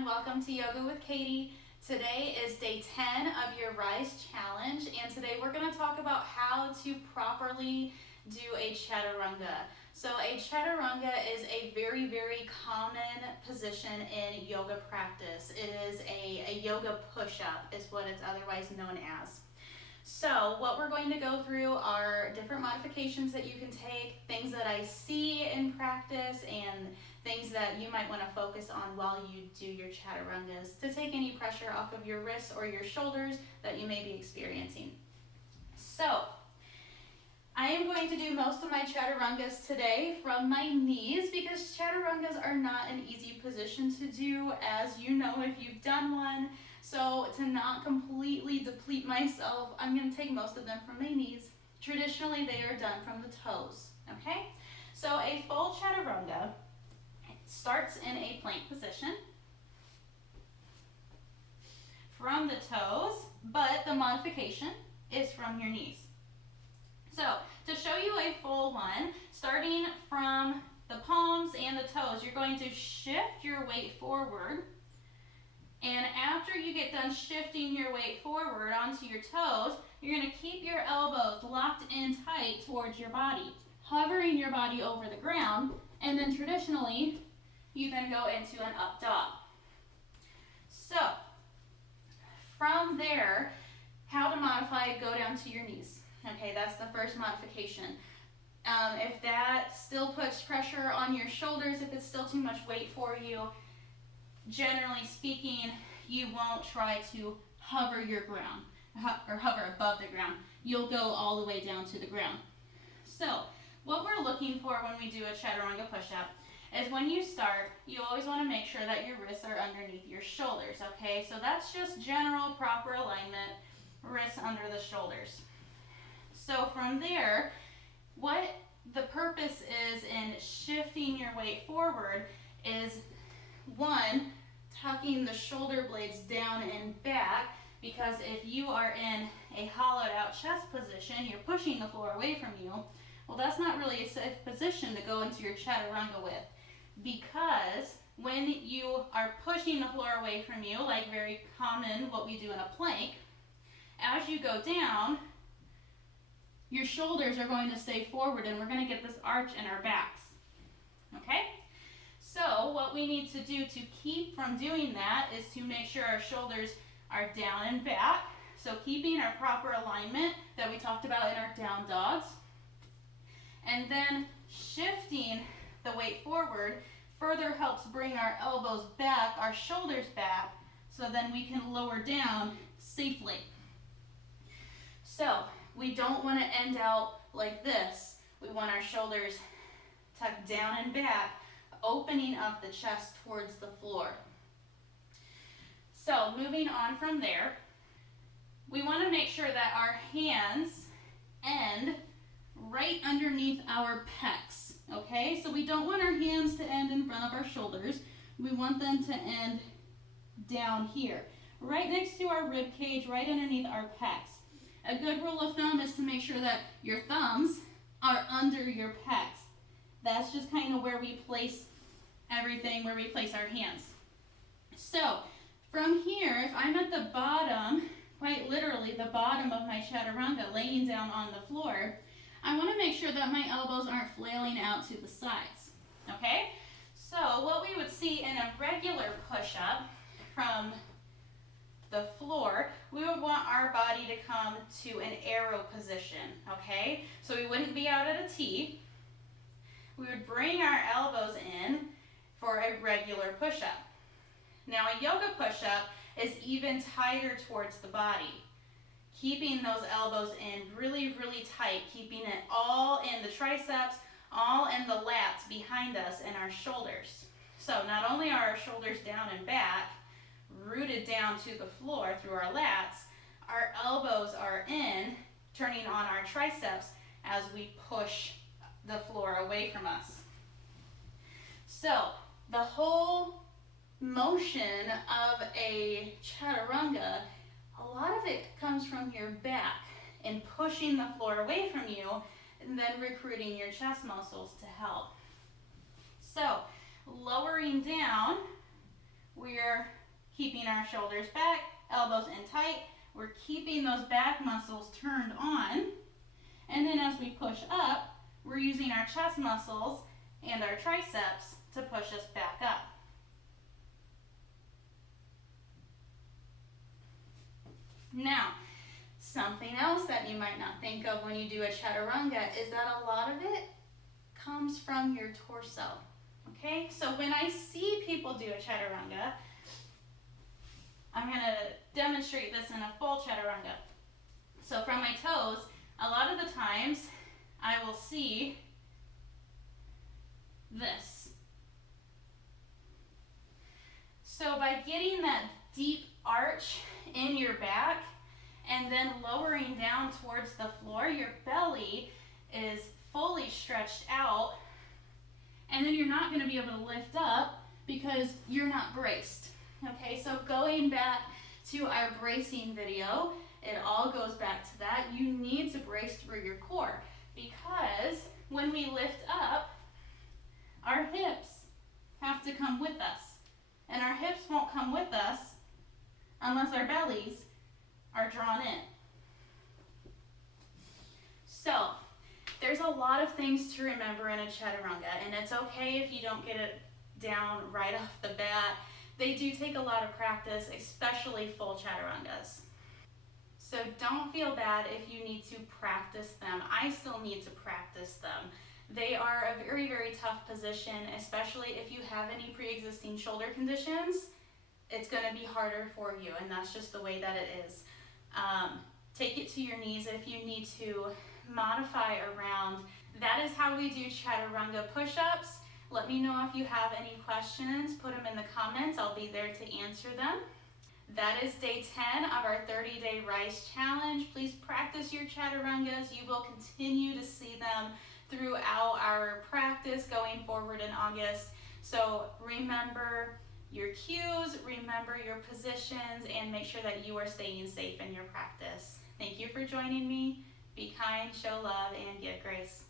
everyone, welcome to Yoga with Katie. Today is day 10 of your Rise Challenge, and today we're going to talk about how to properly do a Chaturanga. So a Chaturanga is a very, very common position in yoga practice. It is a yoga push-up is what it's otherwise known as. So what we're going to go through are different modifications that you can take, things that I see in practice, and things that you might want to focus on while you do your Chaturangas to take any pressure off of your wrists or your shoulders that you may be experiencing. So I am going to do most of my Chaturangas today from my knees because Chaturangas are not an easy position to do, as you know if you've done one. So to not completely deplete myself, I'm going to take most of them from my knees. Traditionally, they are done from the toes, okay? So a full Chaturanga starts in a plank position from the toes, but the modification is from your knees. So to show you a full one, starting from the palms and the toes, you're going to shift your weight forward. And after you get done shifting your weight forward onto your toes, you're going to keep your elbows locked in tight towards your body, hovering your body over the ground, and then traditionally, you then go into an up dog. So, from there, how to modify it, go down to your knees. Okay, that's the first modification. If that still puts pressure on your shoulders, if it's still too much weight for you, generally speaking, you won't try to hover your ground or hover above the ground. You'll go all the way down to the ground. So what we're looking for when we do a Chaturanga push-up is when you start, you always want to make sure that your wrists are underneath your shoulders, okay? So that's just general proper alignment, wrists under the shoulders. So from there, what the purpose is in shifting your weight forward is, one, tucking the shoulder blades down and back, because if you are in a hollowed out chest position, you're pushing the floor away from you. Well, that's not really a safe position to go into your Chaturanga with, because when you are pushing the floor away from you, like very common what we do in a plank, as you go down, your shoulders are going to stay forward and we're going to get this arch in our backs, okay? So what we need to do to keep from doing that is to make sure our shoulders are down and back. So keeping our proper alignment that we talked about in our down dogs. And then shifting the weight forward further helps bring our elbows back, our shoulders back, so then we can lower down safely. So we don't want to end out like this. We want our shoulders tucked down and back, opening up the chest towards the floor. So moving on from there, we want to make sure that our hands end right underneath our pecs, okay? So we don't want our hands to end in front of our shoulders. We want them to end down here, right next to our rib cage, right underneath our pecs. A good rule of thumb is to make sure that your thumbs are under your pecs. That's just kind of where we place everything, where we place our hands. So from here, if I'm at the bottom, quite literally the bottom of my Chaturanga, laying down on the floor, I want to make sure that my elbows aren't flailing out to the sides, okay? So what we would see in a regular push-up from the floor, we would want our body to come to an arrow position, okay? So we wouldn't be out at a T. We would bring our elbows in for a regular push-up. Now a yoga push-up is even tighter towards the body, keeping those elbows in really, really tight, keeping it all in the triceps, all in the lats behind us and our shoulders. So not only are our shoulders down and back, rooted down to the floor through our lats, our elbows are in, turning on our triceps as we push the floor away from us. So the whole motion of a Chaturanga, a lot of it comes from your back and pushing the floor away from you, and then recruiting your chest muscles to help. So lowering down, we're keeping our shoulders back, elbows in tight. We're keeping those back muscles turned on. And then as we push up, we're using our chest muscles and our triceps to push us back up. Now, something else that you might not think of when you do a chaturanga is that a lot of it comes from your torso. Okay, so when I see people do a chaturanga, I'm going to demonstrate this in a full chaturanga. So from my toes, a lot of the times I will see this. So by getting that deep arch in your back and then lowering down towards the floor, your belly is fully stretched out, and then you're not going to be able to lift up because you're not braced. Okay, so going back to our bracing video, it all goes back to that. You need to brace through your core, because when we lift up, our hips have to come with us. And our hips won't come with us unless our bellies are drawn in. So, there's a lot of things to remember in a chaturanga, and it's okay if you don't get it down right off the bat. They do take a lot of practice, especially full chaturangas. So don't feel bad if you need to practice them. I still need to practice them. They are a very, very tough position, especially if you have any pre-existing shoulder conditions. It's going to be harder for you, and that's just the way that it is. Take it to your knees if you need to modify around. That is how we do chaturanga push-ups. Let me know if you have any questions. Put them in the comments. I'll be there to answer them. That is day 10 of our 30-day Rise Challenge. Please practice your chaturangas. You will continue to see them throughout our practice going forward in August. So remember your cues, remember your positions, and make sure that you are staying safe in your practice. Thank you for joining me. Be kind, show love, and give grace.